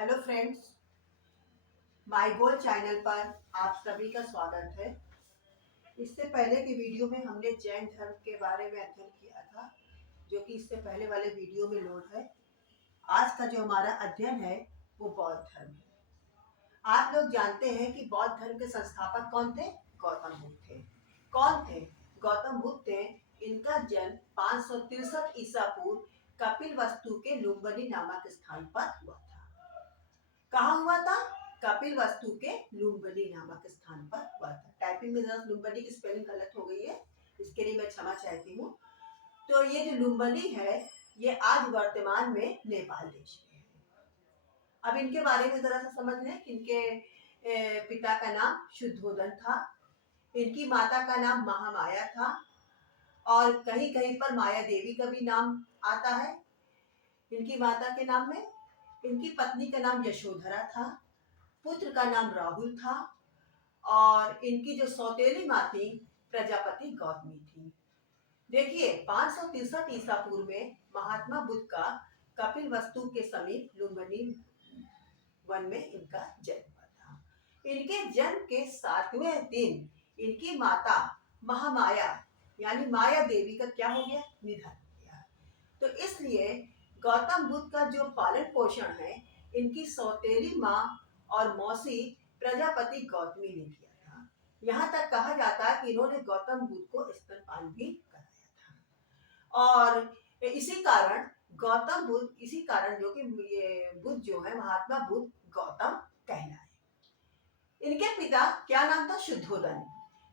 Hello friends, my goal channel पर आप सभी का स्वागत है। इससे पहले की वीडियो में हमने जैन धर्म के बारे में अध्ययन किया था, जो कि इससे पहले वाले वीडियो में लोड है। आज का जो हमारा अध्ययन है वो बौद्ध धर्म है। आप लोग जानते हैं कि बौद्ध धर्म के संस्थापक कौन थे? गौतम बुद्ध थे। कौन थे? गौतम बुद्ध थे। इनका जन्म 563 ईसा पूर्व कपिलवस्तु के लुम्बिनी नामक स्थान पर हुआ था। कहाँ हुआ था? कपिलवस्तु के लुम्बिनी नामक स्थान पर हुआ था। टाइपिंग में जरा लुम्बिनी की स्पेलिंग गलत हो गई है, इसके लिए मैं क्षमा चाहती हूँ। तो ये जो लुम्बिनी है ये आज वर्तमान में नेपाल देश में है। अब इनके बारे में जरा सा समझ लें। इनके पिता का नाम शुद्धोदन था, इनकी माता का नाम महामाया था और कहीं कहीं पर माया देवी का भी नाम आता है इनकी माता के नाम में। इनकी पत्नी का नाम यशोधरा था, पुत्र का नाम राहुल था और इनकी जो सौतेली माँ थी प्रजापति गौतमी थी। देखिए 563 ईसा पूर्व में महात्मा बुद्ध का कपिलवस्तु के समीप लुम्बिनी वन में इनका जन्म हुआ था। इनके जन्म के 7वें दिन इनकी माता महामाया यानी माया देवी का क्या हो गया? निधन हो गया। तो इसलिए गौतम बुद्ध का जो पालन पोषण है इनकी सौतेली माँ और मौसी प्रजापति गौतमी ने किया था। यहाँ तक कहा जाता है कि इन्होंने गौतम बुद्ध को स्तनपान भी कराया था और इसी कारण जो कि ये बुद्ध जो है महात्मा बुद्ध गौतम कहलाए। इनके पिता क्या नाम था? शुद्धोदन।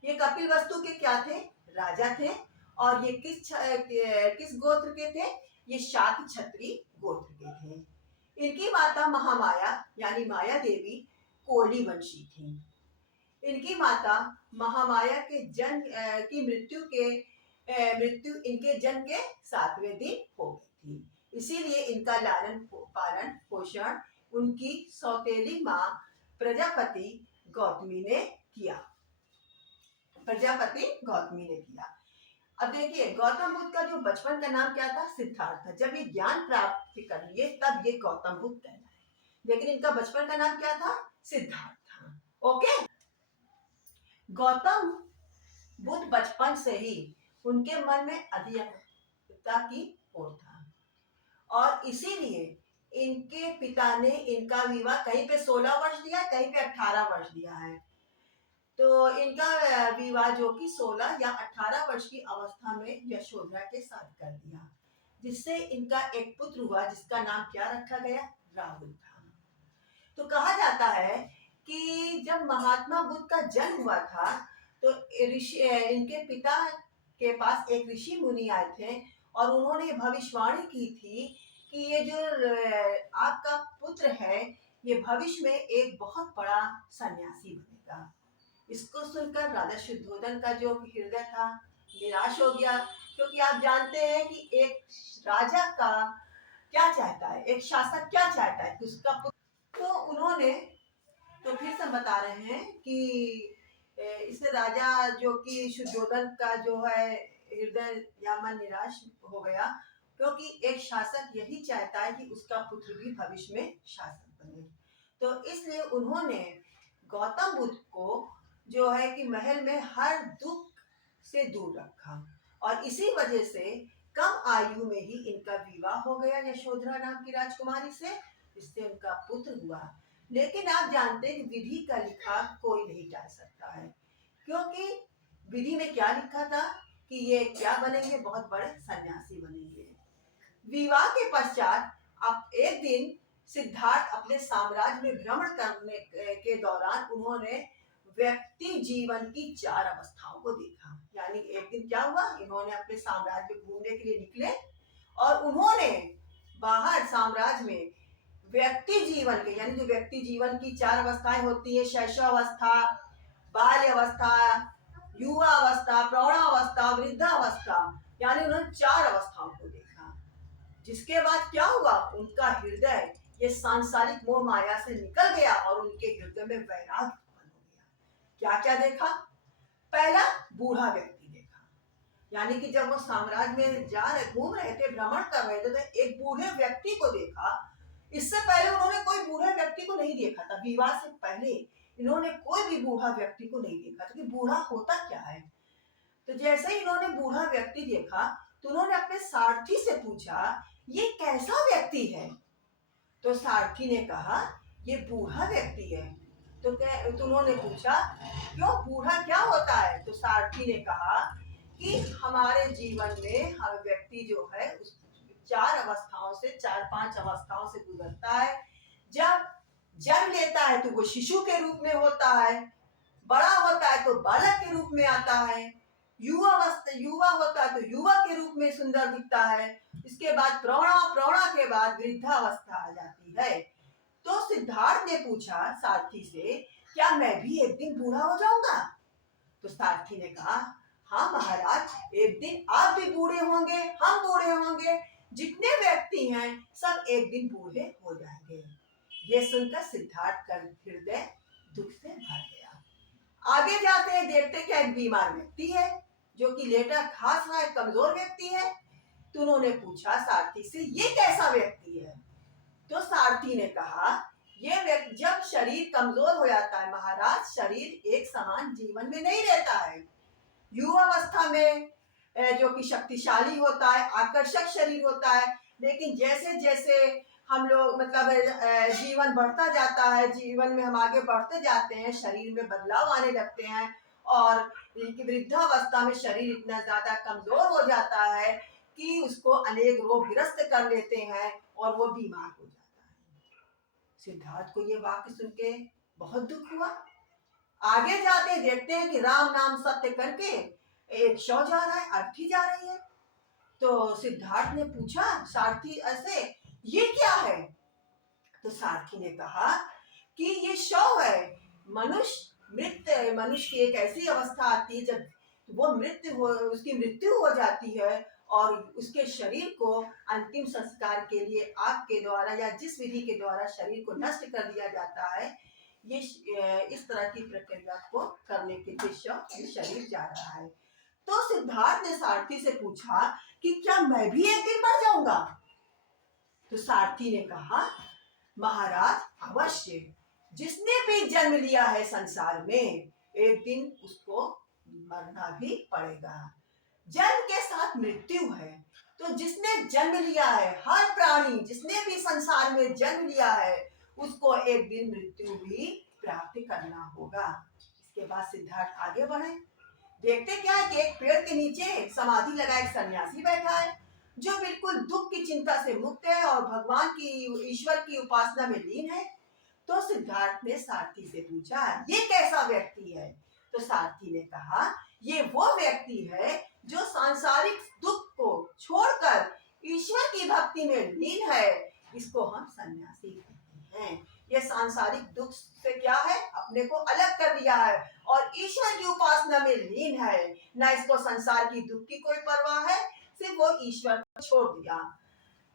ये कपिलवस्तु के क्या थे? राजा थे। और ये किस गोत्र के थे? ये शाक्त क्षत्रिय गोत्र के थे। इनकी माता महामाया यानी माया देवी कोली वंशी थी। इनकी माता महामाया के जन्म की मृत्यु इनके जन्म के 7वें दिन हो गई थी। इसीलिए इनका लालन पालन पोषण उनकी सौतेली माँ प्रजापति गौतमी ने किया। अब देखिए गौतम बुद्ध का जो बचपन का नाम क्या था? सिद्धार्थ था। जब ये ज्ञान प्राप्त कर लिए तब ये गौतम बुद्ध कहलाए, लेकिन इनका बचपन का नाम क्या था? सिद्धार्थ था। ओके। गौतम बुद्ध बचपन से ही उनके मन में आध्यात्मिकता की ओर था और इसीलिए इनके पिता ने इनका विवाह कहीं पे 16 वर्ष दिया, कहीं पे 18 वर्ष दिया है। तो इनका विवाह जो कि 16 या 18 वर्ष की अवस्था में यशोधरा के साथ कर दिया, जिससे इनका एक पुत्र हुआ जिसका नाम क्या रखा गया? राहुल था। तो कहा जाता है कि जब महात्मा बुद्ध का जन्म हुआ था तो इनके पिता के पास एक ऋषि मुनि आए थे और उन्होंने भविष्यवाणी की थी कि ये जो आपका पुत्र है ये भविष्य में एक बहुत बड़ा सन्यासी बनेगा। इसको सुनकर राजा शुद्धोदन का जो हृदय था निराश हो गया, क्योंकि आप जानते हैं कि एक राजा का क्या चाहता है, एक शासक क्या चाहता है कि उसका पुत्र। तो उन्होंने तो फिर से बता रहे हैं कि इस राजा जो कि शुद्धोदन का जो है हृदय या मन निराश हो गया, क्योंकि एक शासक यही चाहता है कि उसका पुत्र भी भविष्य में शासक बने। तो इसलिए उन्होंने गौतम बुद्ध को जो है कि महल में हर दुख से दूर रखा और इसी वजह से कम आयु में ही इनका विवाह हो गया यशोधरा नाम की राजकुमारी से, जिससे उनका पुत्र हुआ। लेकिन आप जानते हैं विधि का लिखा कोई नहीं टाल सकता है, क्योंकि विधि में क्या लिखा था कि ये क्या बनेंगे? बहुत बड़े सन्यासी बनेंगे। विवाह के पश्चात अब एक दिन सिद्धार्थ अपने साम्राज्य में भ्रमण करने के दौरान उन्होंने व्यक्ति जीवन की 4 अवस्थाओं को देखा। यानी एक दिन क्या हुआ, इन्होंने अपने साम्राज्य में घूमने के लिए निकले और उन्होंने बाहर साम्राज्य में व्यक्ति जीवन के यानी जो व्यक्ति जीवन की 4 अवस्थाएं होती है, शैशवावस्था, बाल्य अवस्था, युवा अवस्था, प्रौढ़ावस्था, वृद्धावस्था, यानी उन्होंने 4 अवस्थाओं को देखा। जिसके बाद क्या हुआ, उनका हृदय ये सांसारिक मोह माया से निकल गया और उनके हृदय में वैराग्य उत्पन्न हो गया। क्या क्या देखा? पहला, बूढ़ा व्यक्ति देखा। यानी कि जब वो साम्राज्य में भ्रमण कर रहे थे तो एक बूढ़े व्यक्ति को देखा। इससे पहले उन्होंने कोई बूढ़े नहीं देखा था, विवाह से पहले इन्होंने कोई भी बूढ़ा व्यक्ति को नहीं देखा था कि बूढ़ा होता क्या है। तो जैसे ही इन्होंने बूढ़ा व्यक्ति देखा तो उन्होंने अपने सारथी से पूछा, ये कैसा व्यक्ति है? तो सारथी ने कहा, ये बूढ़ा व्यक्ति है। तो उन्होंने पूछा, क्यों, बूढ़ा क्या होता है? तो सारथी ने कहा कि हमारे जीवन में हर व्यक्ति जो है उस चार अवस्थाओं से, चार पांच अवस्थाओं से गुजरता है। जब जन्म लेता है तो वो शिशु के रूप में होता है, बड़ा होता है तो बालक के रूप में आता है, युवा होता है तो युवा के रूप में सुंदर दिखता है, इसके बाद प्रौढ़ा के बाद वृद्धावस्था आ जाती है। तो सिद्धार्थ ने पूछा सारथी से, क्या मैं भी एक दिन बूढ़ा हो जाऊंगा? तो सारथी ने कहा, हाँ महाराज, एक दिन आप भी बूढ़े होंगे, हम बूढ़े होंगे, जितने व्यक्ति हैं सब एक दिन बूढ़े हो जाएंगे। ये सुनकर सिद्धार्थ का हृदय दुख से भर गया। आगे जाते हैं, देखते क्या एक बीमार व्यक्ति है जो कि लेटा खास रहा है, कमजोर व्यक्ति है। तो उन्होंने पूछा सारथी से, ये कैसा व्यक्ति है? तो सारथी ने कहा, ये व्यक्ति, जब शरीर कमजोर हो जाता है महाराज, शरीर एक समान जीवन में नहीं रहता है। युवावस्था में जो कि शक्तिशाली होता है, आकर्षक शरीर होता है, लेकिन जैसे जैसे हम लोग मतलब जीवन बढ़ता जाता है, जीवन में हम आगे बढ़ते जाते हैं, शरीर में बदलाव आने लगते हैं और वृद्धावस्था में शरीर इतना ज्यादा कमजोर हो जाता है कि उसको अनेक रोग ग्रस्त कर लेते हैं और वो बीमार हो जाता है। सिद्धार्थ को ये वाक्य सुन के बहुत दुख हुआ। आगे जाते देखते हैं कि राम नाम सत्य करके एक शव जा रहा है, अर्थी जा रही है। तो सिद्धार्थ ने पूछा सारथी ऐसे, ये क्या है? तो सारथी ने कहा कि ये शव है। मनुष्य की एक ऐसी अवस्था आती है जब वो उसकी मृत्यु हो जाती है और उसके शरीर को अंतिम संस्कार के लिए आग के द्वारा या जिस विधि के द्वारा शरीर को नष्ट कर दिया जाता है, ये इस तरह की प्रक्रिया को करने के लिए शरीर जा रहा है। तो सिद्धार्थ ने सारथी से पूछा कि क्या मैं भी एक दिन मर जाऊंगा? तो सारथी ने कहा, महाराज अवश्य, जिसने भी जन्म लिया है संसार में एक दिन उसको मरना भी पड़ेगा। जन्म के साथ मृत्यु है, तो जिसने जन्म लिया है, हर प्राणी जिसने भी संसार में जन्म लिया है उसको एक दिन मृत्यु भी प्राप्त करना होगा। इसके बाद सिद्धार्थ आगे बढ़े, देखते क्या है कि एक पेड़ के नीचे समाधि लगा एक सन्यासी बैठा है जो बिल्कुल दुख की चिंता से मुक्त है और भगवान की, ईश्वर की उपासना में लीन है। तो सिद्धार्थ ने सारथी से पूछा, ये कैसा व्यक्ति है? तो सारथी ने कहा, ये वो व्यक्ति है जो सांसारिक दुख को छोड़कर ईश्वर की भक्ति में लीन है, इसको हम सन्यासी कहते हैं। ये सांसारिक दुख से क्या है, अपने को अलग कर दिया है और ईश्वर की उपासना में लीन है, न इसको संसार की दुख की कोई परवाह है, सिर्फ वो ईश्वर को छोड़ दिया।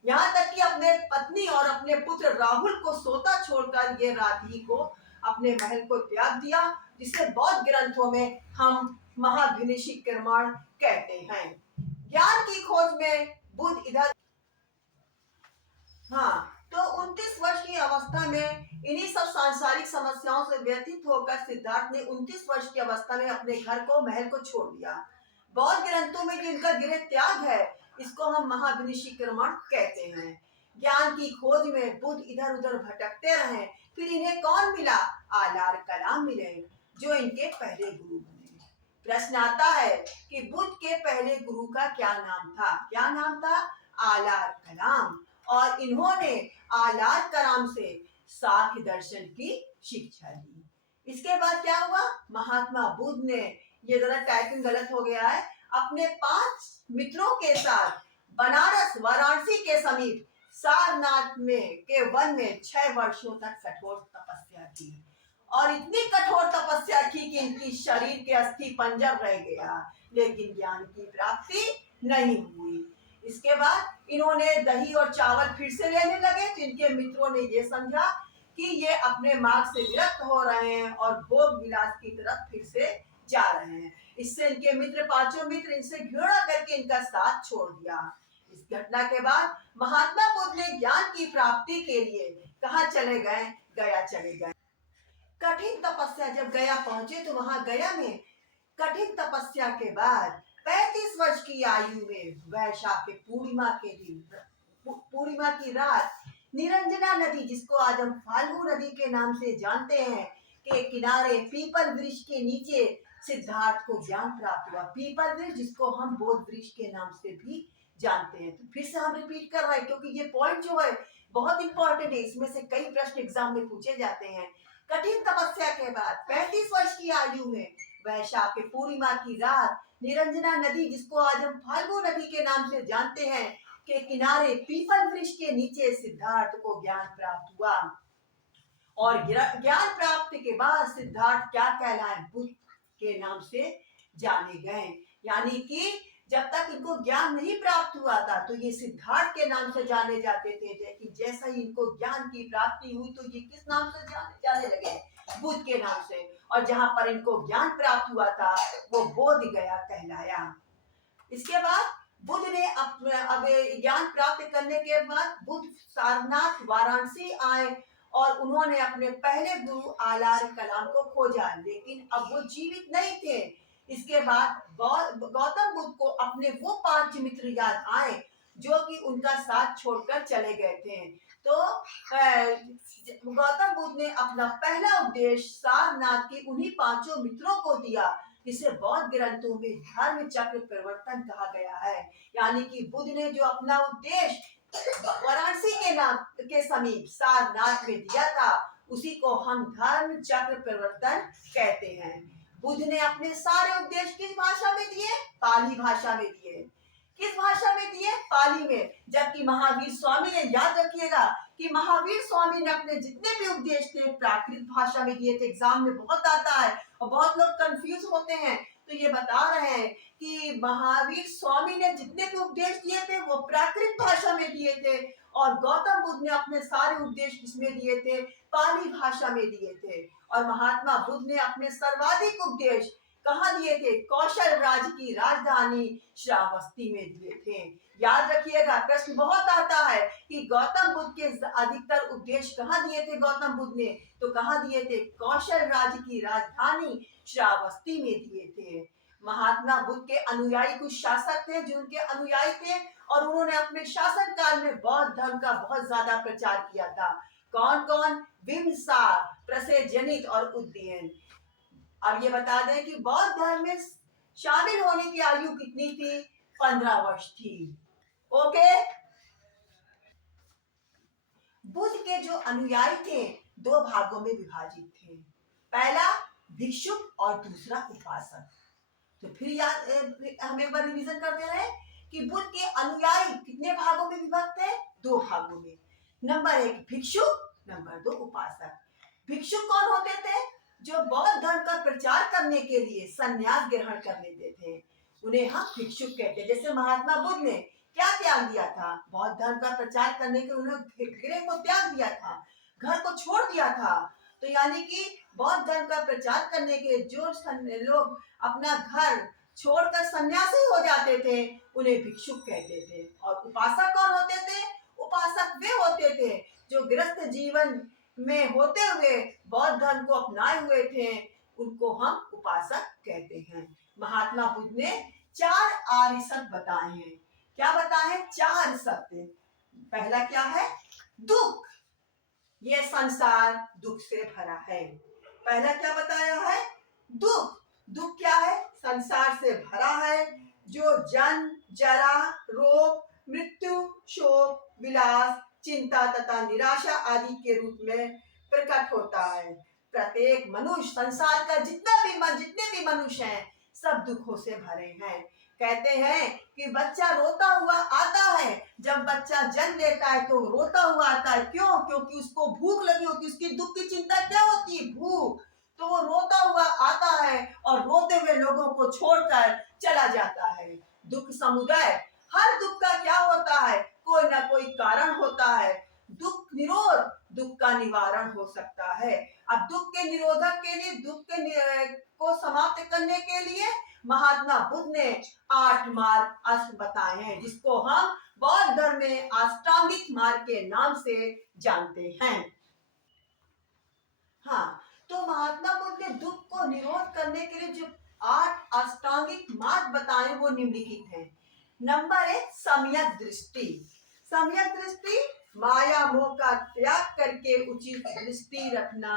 यहाँ तक कि अपने पत्नी और अपने पुत्र राहुल को सोता छोड़कर ये राधी को अपने महल को त्याग दिया, जिसे बौद्ध ग्रंथों में हम महाभिनिषिक्रमण कहते हैं। ज्ञान की खोज में बुद्ध इधर, हाँ, तो 29 वर्ष की अवस्था में इन्हीं सब सांसारिक समस्याओं से व्यथित होकर सिद्धार्थ ने 29 वर्ष की अवस्था में अपने घर को, महल को छोड़ दिया। बौद्ध ग्रंथों में जो इनका गृह त्याग है, इसको हम महाभिनिषिक्रमण कहते हैं। ज्ञान की खोज में बुद्ध इधर उधर भटकते रहे, फिर इन्हें कौन मिला? आलार कलाम मिले, जो इनके पहले गुरु बने। प्रश्न आता है कि बुद्ध के पहले गुरु का क्या नाम था? क्या नाम था? आलार कलाम। और इन्होंने आलार कलाम से सांख्य दर्शन की शिक्षा ली। इसके बाद क्या हुआ? महात्मा बुद्ध ने, ये जरा टाइपिंग गलत हो गया है, अपने 5 मित्रों के साथ बनारस, वाराणसी के समीप सारनाथ में के वन में 6 वर्षों तक कठोर तपस्या की और इतनी कठोर तपस्या की कि इनकी शरीर के अस्थि पंजर रह गया, लेकिन ज्ञान की प्राप्ति नहीं हुई। इसके बाद इन्होंने दही और चावल फिर से लेने लगे, तो इनके मित्रों ने ये समझा कि ये अपने मार्ग से विरक्त हो रहे हैं और भोग विलास की तरफ फिर से जा रहे हैं। इससे इनके मित्र, 5 मित्र इनसे घृणा करके इनका साथ छोड़ दिया। इस घटना के बाद महात्मा बुद्ध ने ज्ञान की प्राप्ति के लिए कहाँ चले गए? गया चले गए। कठिन तपस्या, जब गया पहुंचे तो वहां गया में कठिन तपस्या के बाद 35 वर्ष की आयु में वैशाख के पूर्णिमा के दिन, पूर्णिमा की रात, निरंजना नदी, जिसको आज हम फाल्गु नदी के नाम से जानते हैं, के किनारे पीपल वृक्ष के नीचे सिद्धार्थ को ज्ञान प्राप्त हुआ। पीपल वृक्ष, जिसको हम बोध वृक्ष के नाम से भी जानते हैं। तो फिर से हम रिपीट कर रहे हैं, क्योंकि ये पॉइंट जो है बहुत इंपॉर्टेंट है, इसमें से कई प्रश्न एग्जाम में पूछे जाते हैं। कठिन तपस्या के बाद 35 वर्ष की आयु में वैशाख के पूर्णिमा की रात, निरंजना नदी, जिसको आज हम फाल्गु नदी के नाम से जानते हैं, के किनारे पीपल वृक्ष के नीचे सिद्धार्थ को ज्ञान प्राप्त हुआ। और ज्ञान प्राप्ति के बाद सिद्धार्थ क्या कहलाए? बुद्ध के नाम से जाने गए। यानी कि जब तक इनको ज्ञान नहीं प्राप्त हुआ था तो ये सिद्धार्थ के नाम से जाने जाते थे, लेकिन जैसा ही इनको ज्ञान की प्राप्ति हुई तो ये किस नाम से जाने लगे? बुद्ध के नाम से। और जहां पर इनको ज्ञान प्राप्त हुआ था वो बोध गया कहलाया। इसके बाद बुद्ध ने अब ज्ञान प्राप्त करने के बाद बुद्ध सारनाथ वाराणसी आए और उन्होंने अपने पहले गुरु आलार कलाम को खोजा, लेकिन अब वो जीवित नहीं थे। इसके बाद गौतम बुद्ध को अपने वो 5 मित्र याद आए जो कि उनका साथ छोड़कर चले गए थे। तो गौतम बुद्ध ने अपना पहला उपदेश सारनाथ के उन्हीं 5 मित्रों को दिया, जिसे बौद्ध ग्रंथों में धर्म चक्र परिवर्तन कहा गया है। यानी कि बुद्ध ने जो अपना उपदेश वाराणसी के नाम के समीप सारनाथ में दिया था, उसी को हम धर्म चक्र परिवर्तन कहते हैं। बुद्ध ने अपने सारे उपदेश किस भाषा में दिए? पाली भाषा में दिए। किस भाषा में दिए? पाली में। जबकि महावीर स्वामी ने, याद रखिएगा कि महावीर स्वामी ने अपने जितने भी उपदेश थे प्राकृत भाषा में दिए थे। एग्जाम में बहुत आता है और बहुत लोग कंफ्यूज होते हैं, तो ये बता रहे हैं कि महावीर स्वामी ने जितने भी उपदेश दिए थे वो प्राकृत भाषा में दिए थे, और गौतम बुद्ध ने अपने सारे उपदेश किसमें दिए थे? पाली भाषा में दिए थे। और महात्मा बुद्ध ने अपने सर्वाधिक उपदेश कहाँ दिए थे? कौशल राज्य की राजधानी श्रावस्ती में दिए थे। याद रखिएगा, प्रश्न बहुत आता है कि गौतम बुद्ध के अधिकतर उपदेश कहाँ दिए थे गौतम बुद्ध ने? तो कहाँ दिए थे? कौशल राज्य की राजधानी श्रावस्ती में दिए थे। महात्मा बुद्ध के अनुयायी कुछ शासक थे जो उनके अनुयायी थे, और उन्होंने अपने शासन काल में बौद्ध धर्म का बहुत ज्यादा प्रचार किया था। कौन कौन? बिम्बसार, प्रसेनजित और उदयन। अब ये बता दें कि बौद्ध धर्म में शामिल होने की आयु कितनी थी? 15 वर्ष थी। ओके। बुद्ध के जो अनुयायी थे 2 भागों में विभाजित थे। पहला भिक्षुक और दूसरा उपासक। तो फिर याद, हम एक बार रिवीजन करते रहे कि बुद्ध के अनुयायी कितने भागों में विभक्त है? 2 भागों में। नंबर 1 भिक्षुक, नंबर 2 उपासक। भिक्षुक कौन होते थे? जो बौद्ध धर्म का प्रचार करने के लिए संन्यास ग्रहण कर लेते थे, उन्हें हम भिक्षुक कहते हैं। जैसे महात्मा बुद्ध ने क्या त्याग दिया था? बौद्ध धर्म का प्रचार करने के उन्होंने गृह को त्याग दिया था, घर को छोड़ दिया था। तो यानी कि बौद्ध धर्म का प्रचार करने के जो लोग अपना घर छोड़कर सन्यासी हो जाते थे उन्हें भिक्षुक कहते थे। और उपासक कौन होते थे? उपासक वे होते थे जो गृहस्थ जीवन में होते हुए बौद्ध धर्म को अपनाए हुए थे, उनको हम उपासक कहते हैं। महात्मा बुद्ध ने 4 आर्य सत्य बताए हैं। क्या बताए? 4 सत्य। पहला क्या है? दुख। ये संसार दुख से भरा है। पहला क्या बताया है? दुख। दुख क्या है? संसार से भरा है, जो जन्म, जरा, रोग, मृत्यु, शोक, विलास, चिंता तथा निराशा आदि के रूप में प्रकट होता है। प्रत्येक मनुष्य, संसार का जितने भी मनुष्य हैं, सब दुखों से भरे हैं। कहते हैं कि बच्चा रोता हुआ आता है। जब बच्चा जन्म लेता है तो रोता हुआ आता है। क्यों? क्योंकि उसको भूख लगी होती है। उसकी दुख की चिंता क्या होती है? भूख। तो वो रोता हुआ आता है और रोते हुए लोगों को छोड़कर चला जाता है। दुख समुदाय, हर दुख का क्या होता है? कोई ना कोई कारण होता है। दुख निरोध, दुख का निवारण हो सकता है। अब दुख के निरोधक के लिए, को समाप्त करने के लिए महात्मा बुद्ध ने 8 मार्ग बताए हैं, जिसको हम बौद्ध धर्म में अष्टांगिक मार्ग के नाम से जानते हैं। हाँ, तो महात्मा बुद्ध ने दुख को निरोध करने के लिए जो 8 अष्टांगिक मार्ग बताए वो निम्नलिखित हैं। नंबर 1, सम्यक दृष्टि। सम्यक दृष्टि माया मोह का त्याग करके उचित दृष्टि रखना।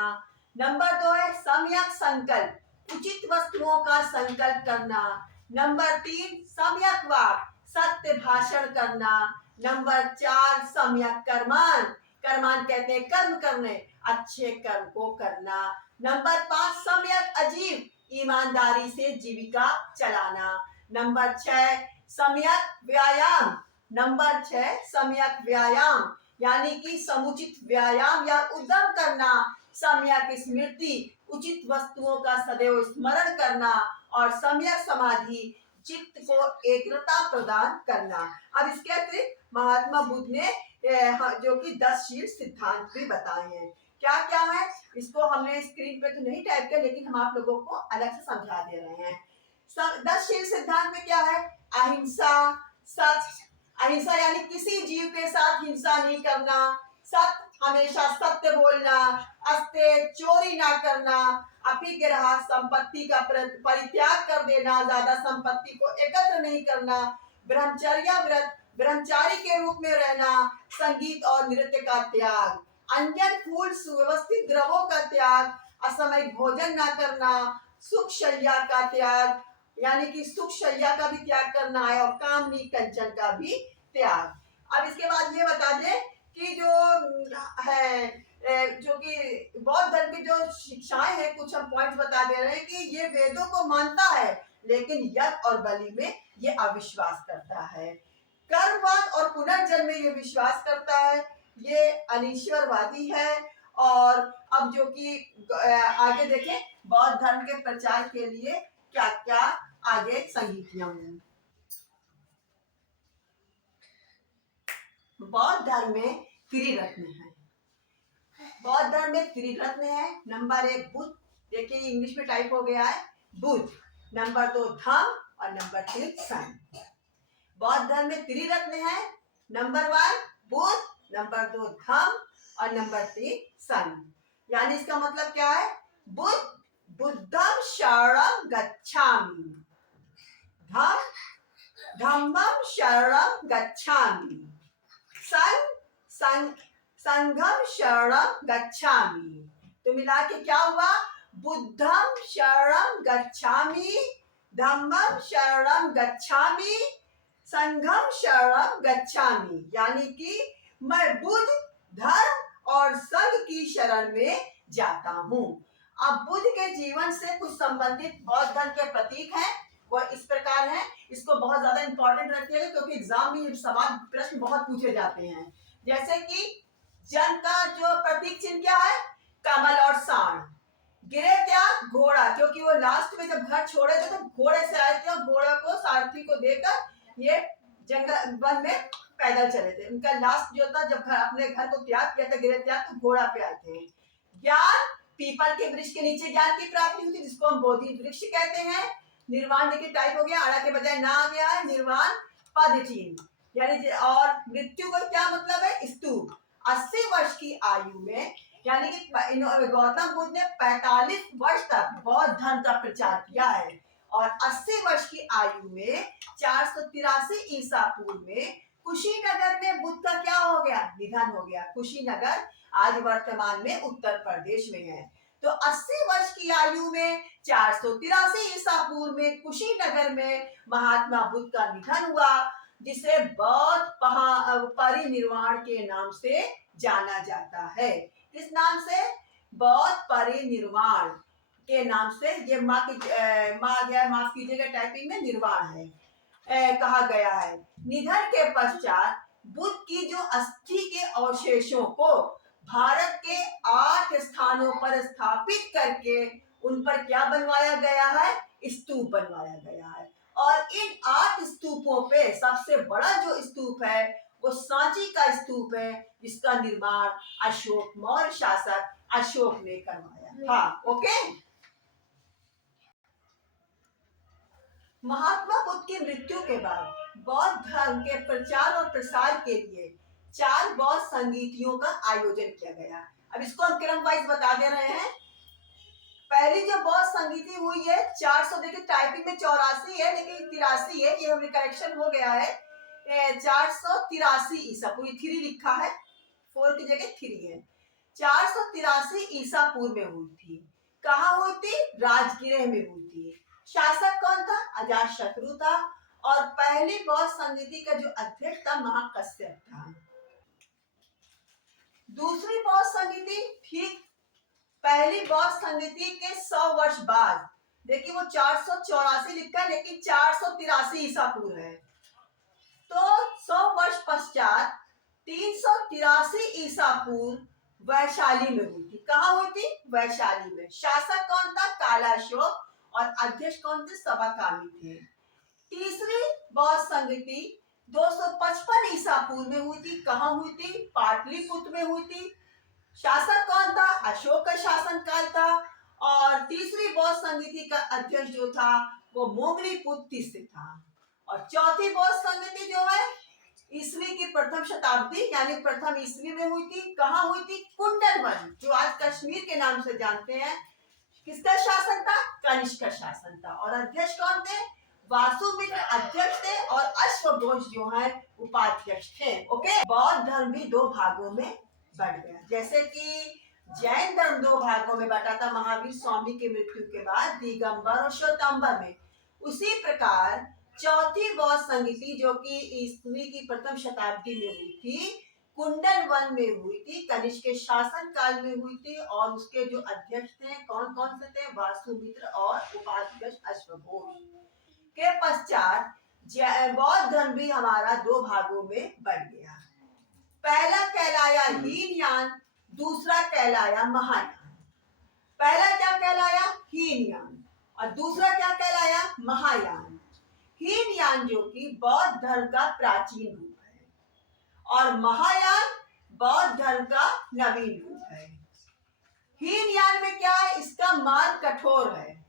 नंबर 2 है सम्यक संकल्प, उचित वस्तुओं का संकल्प करना। नंबर 3, सम्यक वाक, सत्य भाषण करना। नंबर 4, सम्यक कर्मान, कर्मान कहते हैं कर्म करने, अच्छे कर्म को करना। नंबर 5, सम्यक अजीव, ईमानदारी से जीविका चलाना। नंबर 6, सम्यक व्यायाम। नंबर 6, सम्यक व्यायाम यानी कि समुचित व्यायाम या उद्यम करना। सम्यक स्मृति, उचित वस्तुओं का सदैव स्मरण करना। और सम्यक समाधि, चित्त को एकाग्रता प्रदान करना। अब इसके अतिरिक्त महात्मा बुद्ध ने जो कि 10 शील सिद्धांत भी बताए हैं। क्या क्या है इसको हमने स्क्रीन पे तो नहीं टाइप किया, लेकिन हम आप लोगों को अलग से समझा दे रहे हैं। 10 शील सिद्धांत में क्या है? अहिंसा, सत्य, अहिंसा यानी किसी जीव के साथ हिंसा नहीं करना। सत्य, हमेशा सत्य बोलना। अस्तेय, चोरी ना करना। अपिग्रह, संपत्ति का परित्याग कर देना, ज्यादा संपत्ति को एकत्र नहीं करना। ब्रह्मचर्य व्रत, ब्रह्मचारी के रूप में रहना। संगीत और नृत्य का त्याग। अंजन फूल सुव्यवस्थित द्रवों का त्याग। असामयिक भोजन ना करना। सुख शैया का त्याग यानी कि सुख शैया का भी त्याग करना है, और कामनी कंचन का भी त्याग। अब इसके बाद ये बता दें कि जो है जो कि बौद्ध धर्म की जो शिक्षाएं हैं, कुछ हम पॉइंट्स बता दे रहे हैं कि ये वेदों को मानता है, लेकिन यज्ञ और बलि में ये अविश्वास करता है। कर्मवाद और पुनर्जन्म में ये विश्वास करता है। ये अनीश्वरवादी है। और अब जो कि आगे देखें बौद्ध धर्म के प्रचार के लिए क्या क्या आगे संगीतियां हैं। बौद्ध धर्म में त्रिरत्न है। बौद्ध धर्म में त्रिरत्न है। नंबर 1 बुद्ध, देखिए इंग्लिश में टाइप हो गया है बुद्ध। नंबर 2 धम्म और नंबर 3 संघ। बौद्ध धर्म में त्रिरत्न है। नंबर 1 बुद्ध, नंबर 2 धम्म और नंबर 3 संघ। यानी इसका मतलब क्या है? बुद्ध, बुद्धम शरणं गच्छामि। धम्म, धम्मं शरणं गच्छामि। संघम शरणं गच्छामि। तो मिला के क्या हुआ? बुद्धम शरणं गच्छामि, धम्मं शरणं गच्छामि, संघम शरणं गच्छामि। यानी कि मैं बुद्ध, धर्म और संघ की शरण में जाता हूँ। अब बुद्ध के जीवन से कुछ संबंधित बौद्ध धर्म के प्रतीक हैं, वो इस प्रकार है। इसको बहुत ज्यादा इंपॉर्टेंट रखिएगा, क्योंकि एग्जाम में सवाल प्रश्न बहुत पूछे जाते हैं। जैसे कि जन का जो प्रतीक चिन्ह क्या है? कमल और सांड। गिरे क्या? घोड़ा, क्योंकि वो लास्ट में जब घर छोड़े थे तो घोड़े से आए थे, और घोड़े को सारथी को देकर ये जंगल वन में पैदल चले थे। उनका लास्ट जो था, जब घर अपने घर को त्याग किया था, गिरे त्याग, तो घोड़ा पे आए थे। ज्ञान, पीपल के वृक्ष के नीचे ज्ञान की प्राप्ति हुई थी, जिसको हम बोधि वृक्ष कहते हैं। निर्वाण देखिए टाइप हो गया, अड़ा के बजाय ना आ गया है, निर्वाण पद चिन्ह यानी। और मृत्यु का क्या मतलब है? स्तूप। 80 वर्ष की आयु में, यानी कि गौतम बुद्ध ने 45 वर्ष तक बौद्ध धर्म का प्रचार किया है, और 80 वर्ष की आयु में 483 ईसा पूर्व में कुशीनगर में बुद्ध का क्या हो गया? निधन हो गया। कुशीनगर आज वर्तमान में उत्तर प्रदेश में है। तो 80 वर्ष की आयु में 483 ईसा पूर्व में कुशीनगर में महात्मा बुद्ध का निधन हुआ, जिसे बौद्ध परिनिर्वाण के नाम से जाना जाता है। किस नाम से? बौद्ध परिनिर्वाण के नाम से। ये माफ कीजिएगा, टाइपिंग में निर्वाण है कहा गया है। निधन के पश्चात बुद्ध की जो अस्थि के अवशेषों को भारत के 8 स्थानों पर स्थापित करके उन पर क्या बनवाया गया है? स्तूप बनवाया गया है। और इन 8 स्तूपों पे सबसे बड़ा जो स्तूप है वो सांची का स्तूप है जिसका निर्माण अशोक मौर्य शासक अशोक ने करवाया था। ओके। महात्मा बुद्ध की मृत्यु के बाद बौद्ध धर्म के प्रचार और प्रसार के लिए 4 बौद्ध संगीतियों का आयोजन किया गया। अब इसको हम क्रम वाइज बता दे रहे हैं। पहली जो बौद्ध संगीति हुई है 400, देखिए टाइपिंग में 84 है लेकिन 83 है, ये हमें करेक्शन हो गया है। 483 ईसा पूर्व, 3 लिखा है, 4 की जगह 3 है। 483 ईसा पूर्व में हुई थी। कहाँ हुई थी? राजगृह में हुई थी। शासक कौन था? अजातशत्रु था। और पहली बौद्ध संगीति का जो अध्यक्ष था महाकश्यप था। दूसरी बौद्ध संगीति ठीक पहली बौद्ध संगीति के 100 वर्ष बाद, देखिए वो 484 लिखा है लेकिन 483 ईसा पूर्व है, तो 100 वर्ष पश्चात 383 ईसा पूर्व वैशाली में हुई थी। कहाँ हुई थी? वैशाली में। शासक कौन था? कालाशोक। और अध्यक्ष कौन थे? सबाकामी थे। तीसरी बौद्ध संगीति 255 ईसा पूर्व में हुई थी। कहाँ हुई थी? पाटलिपुत्र में हुई थी। शासक कौन था? अशोक का शासनकाल था। और तीसरी बौद्ध संगीति का अध्यक्ष जो था वो मोंगलीपुत्र तीसरे था। और चौथी बौद्ध संगीति जो है ईस्वी की प्रथम शताब्दी यानी प्रथम ईस्वी में हुई थी। कहाँ हुई थी? कुंडलवन, जो आज कश्मीर के नाम से जानते हैं। किसका शासन था? कनिष्क का शासन था। और अध्यक्ष कौन थे? वासुमित्र अध्यक्ष थे और अश्वघोष जो है उपाध्यक्ष थे। ओके। बौद्ध धर्म भी 2 भागों में बढ़ गया। जैसे कि जैन धर्म 2 भागों में बटा था महावीर स्वामी की मृत्यु के बाद, दिगंबर और श्वेतांबर में। उसी प्रकार चौथी बौद्ध संगीति जो कि ईस्वी की प्रथम शताब्दी में हुई थी, कुंडलवन में हुई थी, कनिष्क के शासन काल में हुई थी। और उसके जो अध्यक्ष थे कौन कौन से थे? वासुमित्र और उपाध्यक्ष अश्वघोष। के पश्चात बौद्ध धर्म भी हमारा 2 भागों में बढ़ गया। पहला कहलाया हीनयान, दूसरा कहलाया महायान। पहला क्या कहलाया? हीनयान। और दूसरा क्या कहलाया? महायान। हीनयान जो कि बौद्ध धर्म का प्राचीन रूप है और महायान बौद्ध धर्म का नवीन रूप है। हीनयान में क्या है? इसका मार्ग कठोर है।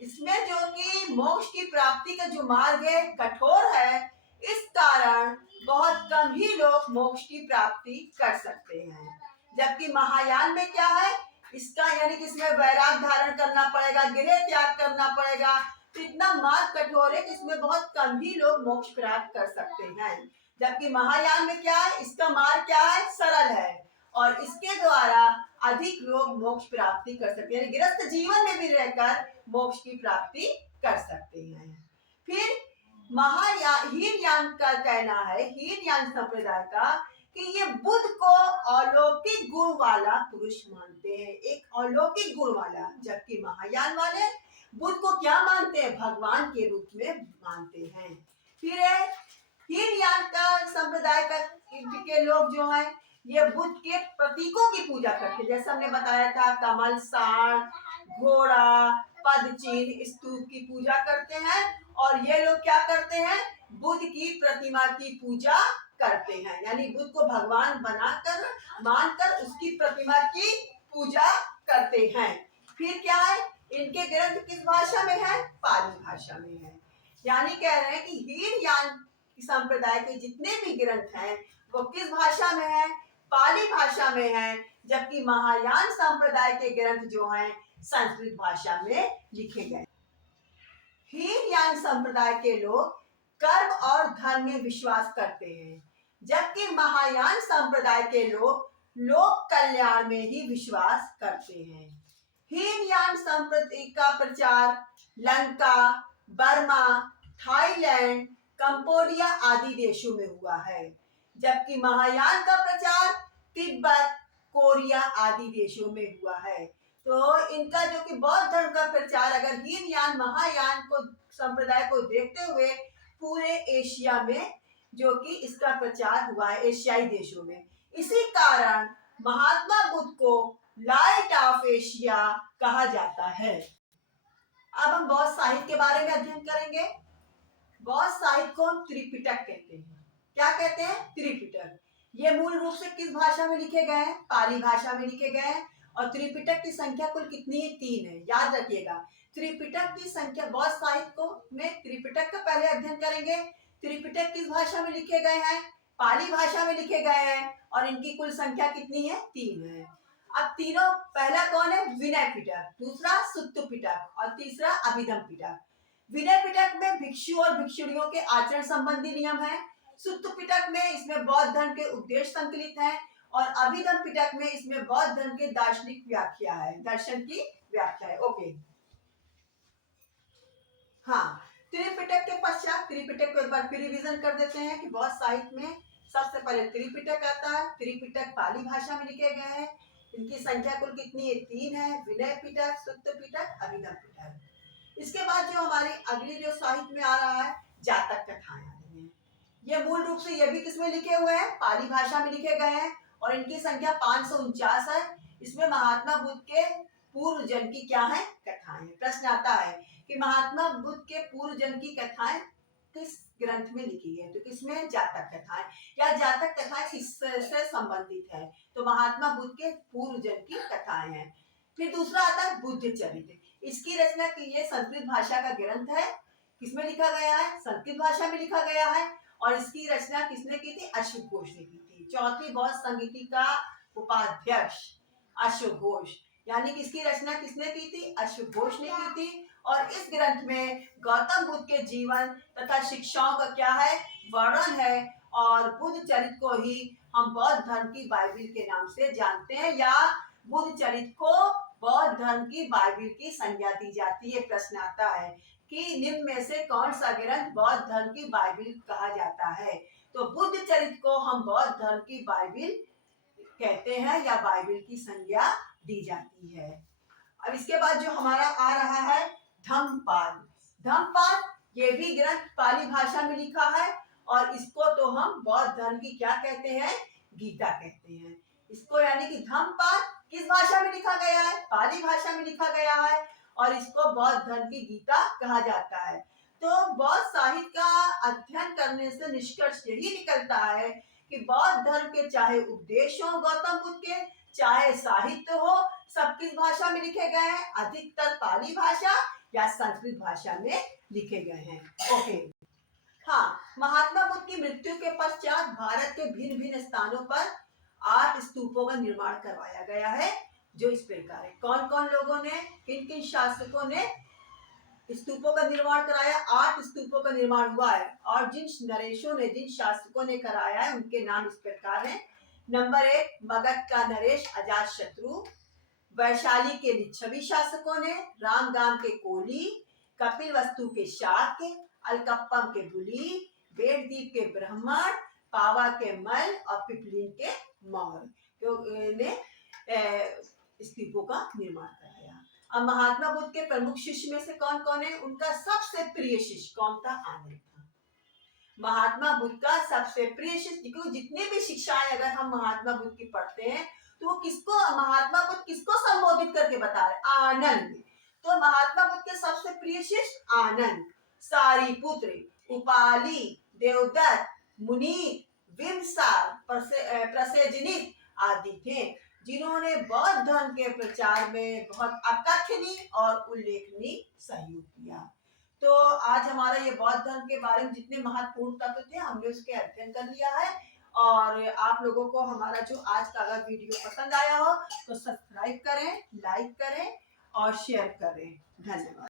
इसमें जो कि मोक्ष की प्राप्ति का जो मार्ग है कठोर है, इस कारण बहुत कम ही लोग मोक्ष की प्राप्ति कर सकते हैं। जबकि महायान में क्या है? इसका यानी कि इसमें वैराग धारण करना पड़ेगा, गृह त्याग करना पड़ेगा। तो इतना मार्ग कठोर है कि इसमें बहुत कम ही लोग मोक्ष प्राप्त कर सकते हैं। जबकि महायान में क्या है? इसका मार्ग क्या है? सरल है और इसके द्वारा अधिक लोग मोक्ष प्राप्ति कर सकते हैं, गृहस्थ जीवन में भी रहकर मोक्ष की प्राप्ति कर सकते हैं। फिर हीनयान का कहना है, हीनयान संप्रदाय का, कि ये बुद्ध को अलौकिक गुण वाला पुरुष मानते हैं, एक अलौकिक गुण वाला। जबकि महायान वाले बुद्ध को क्या मानते हैं? भगवान के रूप में मानते हैं। फिर हीनयान का संप्रदाय के लोग जो है ये बुद्ध के प्रतीकों की पूजा करते हैं। जैसे हमने बताया था, कमल, सांड, घोड़ा, पद चिन्ह, स्तूप की पूजा करते हैं। और ये लोग क्या करते हैं? बुद्ध की प्रतिमा की पूजा करते हैं, यानी बुद्ध को भगवान बनाकर मानकर उसकी प्रतिमा की पूजा करते हैं। फिर क्या है? इनके ग्रंथ किस भाषा में है? पाली भाषा में है। यानी कह रहे हैं कि हीनयान संप्रदाय के जितने भी ग्रंथ हैं वो किस भाषा में है? पाली भाषा में है। जबकि महायान संप्रदाय के ग्रंथ जो हैं संस्कृत भाषा में लिखे गए। हीनयान संप्रदाय के लोग कर्म और धर्म में विश्वास करते हैं, जबकि महायान संप्रदाय के लोग लोक कल्याण में ही विश्वास करते हैं। हीनयान संप्रदाय का प्रचार लंका, बर्मा, थाईलैंड, कंबोडिया आदि देशों में हुआ है। जबकि महायान का प्रचार तिब्बत, कोरिया आदि देशों में हुआ है। तो इनका जो कि बौद्ध धर्म का प्रचार अगर हीनयान महायान को संप्रदाय को देखते हुए पूरे एशिया में जो कि इसका प्रचार हुआ है, एशियाई देशों में। इसी कारण महात्मा बुद्ध को लाइट ऑफ एशिया कहा जाता है। अब हम बौद्ध साहित्य के बारे में अध्ययन करेंगे। बौद्ध साहित्य को हम त्रिपिटक कहते हैं। क्या कहते हैं? त्रिपिटक। ये मूल रूप से किस भाषा में लिखे गए हैं? पाली भाषा में लिखे गए हैं। और त्रिपिटक की संख्या कुल कितनी है? 3 है। याद रखिएगा, त्रिपिटक की संख्या, बौद्ध साहित्य में त्रिपिटक का पहले अध्ययन करेंगे। त्रिपिटक किस भाषा में लिखे गए हैं? पाली भाषा में लिखे गए हैं। और इनकी कुल संख्या कितनी है? 3 है। अब तीनों, पहला कौन है? विनय पिटक, दूसरा सुत्त पिटक और तीसरा अभिधम पिटक। विनय पिटक में भिक्षु और भिक्षुणियों के आचरण संबंधी नियम है। सुत्त पिटक में इसमें बौद्ध धर्म के उपदेश संकलित है। और अभिधम पिटक में इसमें बौद्ध धर्म के दार्शनिक व्याख्या है, दर्शन की व्याख्या है। ओके, हाँ, त्रिपिटक के पश्चात, त्रिपिटक को एक बार फिर रिवीजन कर देते हैं कि बौद्ध साहित्य में सबसे पहले त्रिपिटक आता है। त्रिपिटक पाली भाषा में लिखे गए हैं। इनकी संख्या कुल कितनी है? 3 है। विनय पिटक, सुत्त पिटक, अभिधम पिटक। इसके बाद जो हमारी अगली जो साहित्य में आ रहा है, जातक कथाएं आ रही हैं। ये मूल रूप से ये भी किसमें लिखे हुए हैं? पाली भाषा में लिखे गए हैं। और इनकी संख्या 549 है। इसमें महात्मा बुद्ध के पूर्व जन्म की क्या है? कथाएं। प्रश्न आता है कि महात्मा बुद्ध के पूर्व जन्म की कथाएं किस ग्रंथ में लिखी है? तो किसमें? जातक कथाएं। या जातक कथाएं किससे संबंधित है? तो महात्मा बुद्ध के पूर्व जन्म की कथाएं हैं। फिर दूसरा आता है बुद्ध चरित्र। इसकी रचना की ये संस्कृत भाषा का ग्रंथ है। किसमें लिखा गया है? संस्कृत भाषा में लिखा गया है। और इसकी रचना किसने की थी? अशोक घोष ने की थी। चौथी बौद्ध संगीति का उपाध्यक्ष अशोक घोष, यानी कि इसकी रचना किसने की थी? अशोक घोष ने की थी। और इस ग्रंथ में गौतम बुद्ध के जीवन तथा शिक्षाओं का क्या है? वर्णन है। और बुद्ध चरित्र को ही हम बौद्ध धर्म की बाइबिल के नाम से जानते हैं, या बुद्ध चरित्र को बौद्ध धर्म की बाइबिल की संज्ञा दी जाती है। प्रश्न आता है कि निम्न में से कौन सा ग्रंथ बौद्ध धर्म की बाइबिल कहा जाता है? तो बुद्ध चरित्र को हम बौद्ध धर्म की बाइबिल कहते हैं, या बाइबिल की संज्ञा दी जाती है। अब इसके बाद जो हमारा आ रहा है धम्मपाद। धम्मपाद ये भी ग्रंथ पाली भाषा में लिखा है। और इसको तो हम बौद्ध धर्म की क्या कहते हैं? गीता कहते हैं इसको। यानी कि धम्मपाद किस भाषा में लिखा गया है? पाली भाषा में लिखा गया है। और इसको बौद्ध धर्म की गीता कहा जाता है। तो बौद्ध साहित्य का अध्ययन करने से निष्कर्ष यही निकलता है कि बौद्ध धर्म के चाहे उपदेश हो गौतम बुद्ध के, चाहे साहित्य हो, सब किस भाषा में लिखे गए हैं? अधिकतर पाली भाषा या संस्कृत भाषा में लिखे गए हैं। ओके, हाँ, महात्मा बुद्ध की मृत्यु के पश्चात भारत के भिन्न भिन्न स्थानों पर 8 स्तूपों का निर्माण करवाया गया है, जो इस प्रकार है। कौन कौन लोगों ने, किन किन शासकों ने स्तूपों का निर्माण कराया? 8 स्तूपों का निर्माण हुआ है। और जिन नरेशों ने, जिन शासकों ने कराया है, उनके नाम इस प्रकार हैं। नंबर 1, मगध का नरेश अजात शत्रु। वैशाली के लिच्छवी शासकों ने, रामगाम के कोली, कपिलवस्तु के शाक, अलकप्पम के बुली, बेड़द्वीप के ब्राह्मण, पावा के मल और पिपलिन के मौर्य ने स्तूपों का निर्माण कराया। अब महात्मा बुद्ध के प्रमुख शिष्य में से कौन कौन है? उनका सबसे प्रिय शिष्य कौन था? आनंद था। महात्मा बुद्ध का सबसे प्रिय शिष्य, क्योंकि जितनी भी शिक्षाएं अगर हम महात्मा बुद्ध की पढ़ते हैं तो वो किसको, महात्मा बुद्ध किसको संबोधित करके बता रहे? आनंद। तो महात्मा बुद्ध के सबसे प्रिय शिष्य आनंद, सारिपुत्र, उपाली, देवदत्त, मुनि, बिंबिसार, प्रसेनजित आदि थे, जिन्होंने बौद्ध धर्म के प्रचार में बहुत अकथनीय और उल्लेखनीय सहयोग किया। तो आज हमारा ये बौद्ध धर्म के बारे में जितने महत्वपूर्ण तत्व थे, हमने उसके अध्ययन कर लिया है। और आप लोगों को हमारा जो आज का अगर वीडियो पसंद आया हो तो सब्सक्राइब करें, लाइक करें और शेयर करें। धन्यवाद।